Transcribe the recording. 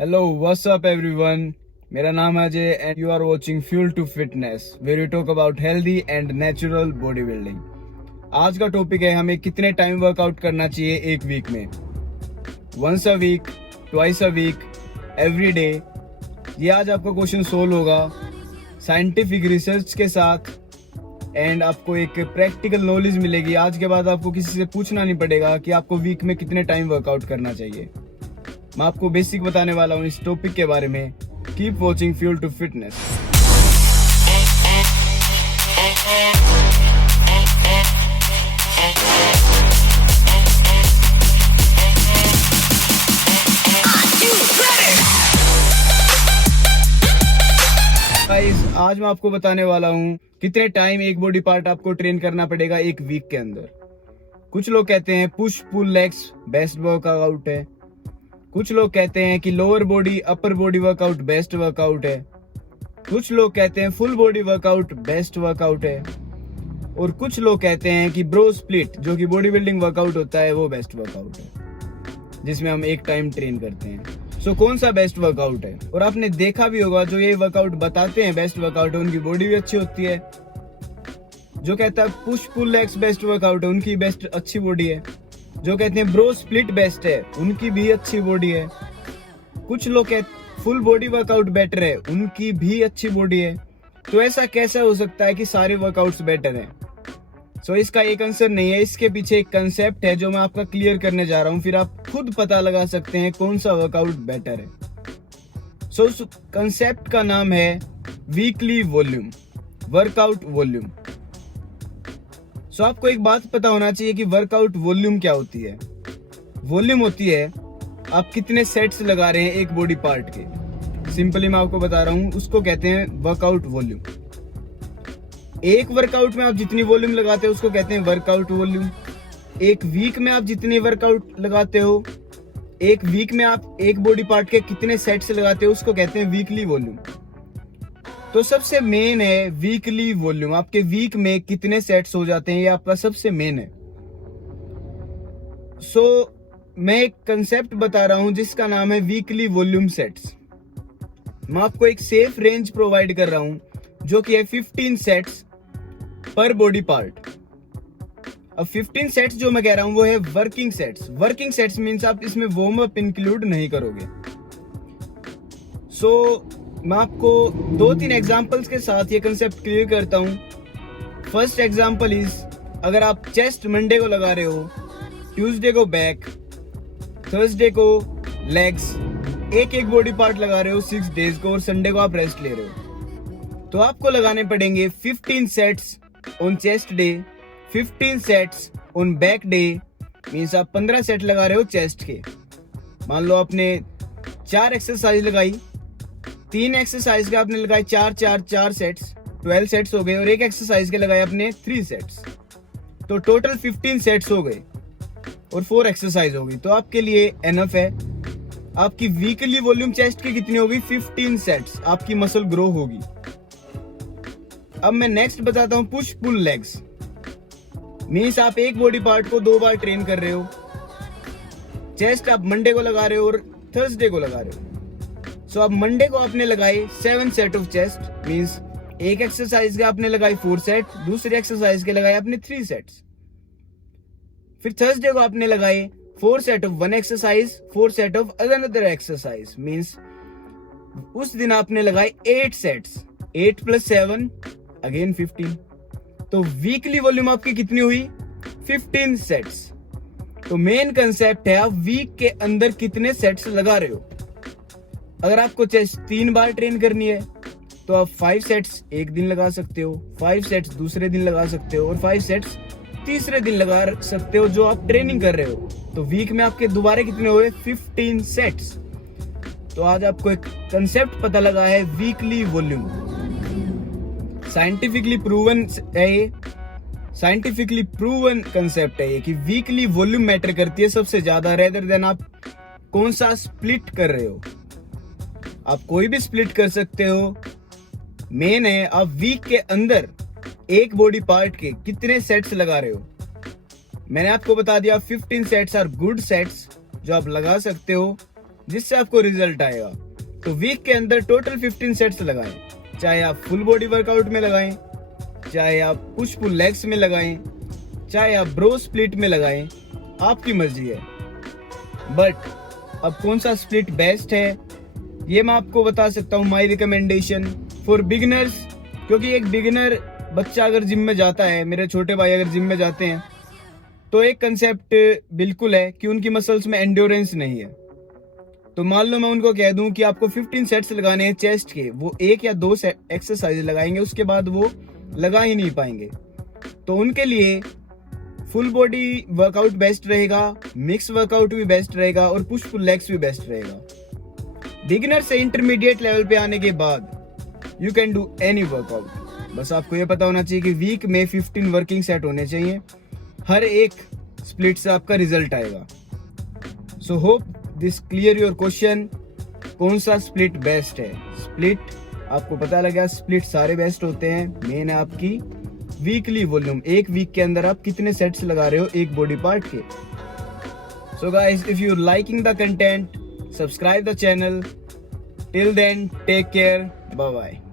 Hello what's up everyone. मेरा नाम है Ajay and you are watching fuel to fitness where we talk about healthy and natural body building. आज का topic है हमें कितने टाइम वर्कआउट करना चाहिए एक वीक में। Once a week, twice a week, every day. ये आज आपका क्वेश्चन सोल्व होगा साइंटिफिक रिसर्च के साथ एंड आपको एक प्रैक्टिकल नॉलेज मिलेगी। आज के बाद आपको किसी से पूछना नहीं पड़ेगा कि आपको वीक में कितने टाइम वर्कआउट करना चाहिए। मैं आपको बेसिक बताने वाला हूँ इस टॉपिक के बारे में। Keep watching fuel to fitness. Guys, आज मैं आपको बताने वाला हूँ कितने टाइम एक बॉडी पार्ट आपको ट्रेन करना पड़ेगा एक वीक के अंदर। कुछ लोग कहते हैं push pull legs best workout है, कुछ लोग कहते हैं कि lower body upper body workout best workout है, कुछ लोग कहते हैं full body workout best workout है, और कुछ लोग कहते हैं कि ब्रो स्प्लिट जो कि बॉडी बिल्डिंग वर्कआउट होता है वो बेस्ट वर्कआउट है जिसमें हम एक टाइम ट्रेन करते हैं। सो कौन सा बेस्ट वर्कआउट है? और आपने देखा भी होगा जो ये वर्कआउट बताते हैं बेस्ट वर्कआउट है उनकी बॉडी भी अच्छी होती है। जो कहता है push pull legs best workout है उनकी बेस्ट अच्छी बॉडी है। जो कहते हैं ब्रो स्प्लिट बेस्ट है उनकी भी अच्छी बॉडी है। कुछ लोग कहते फुल बॉडी वर्कआउट बेटर है उनकी भी अच्छी बॉडी है। तो ऐसा कैसा हो सकता है कि सारे वर्कआउट्स बेटर हैं? सो इसका एक आंसर नहीं है, इसके पीछे एक कंसेप्ट है जो मैं आपका क्लियर करने जा रहा हूँ। फिर आप खुद पता लगा सकते हैं कौन सा वर्कआउट बेटर है। सो उस कंसेप्ट का नाम है वीकली वॉल्यूम, वर्कआउट वॉल्यूम। सो आपको एक बात पता होना चाहिए कि वर्कआउट वॉल्यूम क्या होती है। वॉल्यूम होती है आप कितने सेट्स लगा रहे हैं एक बॉडी पार्ट के। सिंपली मैं आपको बता रहा हूं, उसको कहते हैं वर्कआउट वॉल्यूम। एक वर्कआउट में आप जितनी वॉल्यूम लगाते हो उसको कहते हैं वर्कआउट वॉल्यूम। एक वीक में आप जितनी वर्कआउट लगाते हो, एक वीक में आप एक बॉडी पार्ट के कितने सेट्स लगाते हो उसको कहते हैं वीकली वॉल्यूम। तो सबसे मेन है वीकली वॉल्यूम। आपके वीक में कितने सेट्स हो जाते हैं ये आपका सबसे मेन है। सो मैं एक कंसेप्ट बता रहा हूं जिसका नाम है वीकली वॉल्यूम सेट्स। मैं आपको एक सेफ रेंज प्रोवाइड कर रहा हूं जो कि है 15 सेट्स पर बॉडी पार्ट। अब 15 सेट्स जो मैं कह रहा हूं वो है working sets. Working sets means आप इसमें वार्म अप इंक्लूड नहीं करोगे। सो मैं आपको 2-3 एग्जांपल्स के साथ ये कंसेप्ट क्लियर करता हूं। फर्स्ट एग्जांपल इज, अगर आप चेस्ट मंडे को लगा रहे हो, ट्यूसडे को बैक, थर्सडे को लेग्स, एक एक बॉडी पार्ट लगा रहे हो 6 डेज को, और संडे को आप रेस्ट ले रहे हो, तो आपको लगाने पड़ेंगे 15 sets on chest day, 15 sets on back day. Means आप 15 सेट लगा रहे हो चेस्ट के। मान लो आपने 4 एक्सरसाइज लगाई, 3 एक्सरसाइज के आपने लगाए 4 सेट्स, 12 सेट्स हो गए, और एक एक्सरसाइज के लगाए आपने 3 सेट्स, तो टोटल 15 सेट्स हो गए और 4 एक्सरसाइज हो गई। तो आपके लिए एनफ है। आपकी वीकली वॉल्यूम चेस्ट की कितनी होगी? 15 सेट्स। आपकी मसल ग्रो होगी। अब मैं नेक्स्ट बताता हूं पुश पुल लेग्स। मीन्स आप एक बॉडी पार्ट को 2 बार ट्रेन कर रहे हो। चेस्ट आप मंडे को लगा रहे हो और थर्सडे को लगा रहे हो। सो अब मंडे को आपने लगाए 7 सेट ऑफ चेस्ट, मींस एक एक्सरसाइज के आपने लगाई 4 सेट, दूसरी एक्सरसाइज के लगाए आपने 3 सेट्स। फिर थर्सडे को आपने लगाए 4 set of 1 exercise, 4 set of another exercise, means उस दिन आपने लगाए 8 सेट्स। 8 + 7 अगेन 15। तो वीकली वॉल्यूम आपकी कितनी हुई? 15 सेट्स। तो मेन कंसेप्ट है आप वीक के अंदर कितने सेट्स लगा रहे हो। अगर आपको चेस्ट 3 बार ट्रेन करनी है तो आप 5 सेट्स एक दिन लगा सकते हो, 5 सेट्स दूसरे दिन लगा सकते हो, और 5 सेट्स तीसरे दिन लगा सकते हो जो आप ट्रेनिंग कर रहे हो। तो वीक में आपके दोबारा कितने हुए? 15 सेट्स। तो आज आपको एक कंसेप्ट पता लगा है वीकली वॉल्यूम। साइंटिफिकली प्रूवन है ये, साइंटिफिकली प्रूवन कंसेप्ट है ये कि वीकली वॉल्यूम मैटर करती है सबसे ज्यादा, रेदर देन आप कौन सा स्प्लिट कर रहे हो। आप कोई भी स्प्लिट कर सकते हो। मेन है आप वीक के अंदर एक बॉडी पार्ट के कितने सेट्स लगा रहे हो। मैंने आपको बता दिया 15 सेट्स आर गुड सेट्स जो आप लगा सकते हो। जिससे आपको रिजल्ट आएगा। तो वीक के अंदर टोटल 15 सेट्स लगाएं, चाहे आप फुल बॉडी वर्कआउट में लगाएं, चाहे आप पुश पुल लेग्स में लगाएं, चाहे आप ब्रो स्प्लिट में लगाएं, आपकी मर्जी है। बट अब कौन सा स्प्लिट बेस्ट है ये मैं आपको बता सकता हूँ, माय रिकमेंडेशन फॉर बिगिनर्स। क्योंकि एक बिगिनर बच्चा अगर जिम में जाता है, मेरे छोटे भाई अगर जिम में जाते हैं, तो एक कंसेप्ट बिल्कुल है कि उनकी मसल्स में एंड्योरेंस नहीं है। तो मान लो मैं उनको कह दूं कि आपको 15 सेट्स लगाने हैं चेस्ट के, वो 1 या 2 एक्सरसाइज लगाएंगे, उसके बाद वो लगा ही नहीं पाएंगे। तो उनके लिए फुल बॉडी वर्कआउट बेस्ट रहेगा, मिक्स वर्कआउट भी बेस्ट रहेगा और पुश पुल लेग्स भी बेस्ट रहेगा। बिगिनर से इंटरमीडिएट लेवल पे आने के बाद you can do any workout. बस आपको ये पता होना चाहिए कि वीक में 15 वर्किंग सेट होने चाहिए, हर एक स्प्लिट से आपका रिजल्ट आएगा। So hope this clear your question, कौन सा स्प्लिट बेस्ट है। स्प्लिट आपको पता लगा, स्प्लिट सारे बेस्ट होते हैं, मेन है आपकी वीकली वॉल्यूम, एक वीक के अंदर आप कितने सेट्स लगा रहे हो एक बॉडी पार्ट के। So guys, if you liking the content, subscribe the channel. Till then take care, bye bye.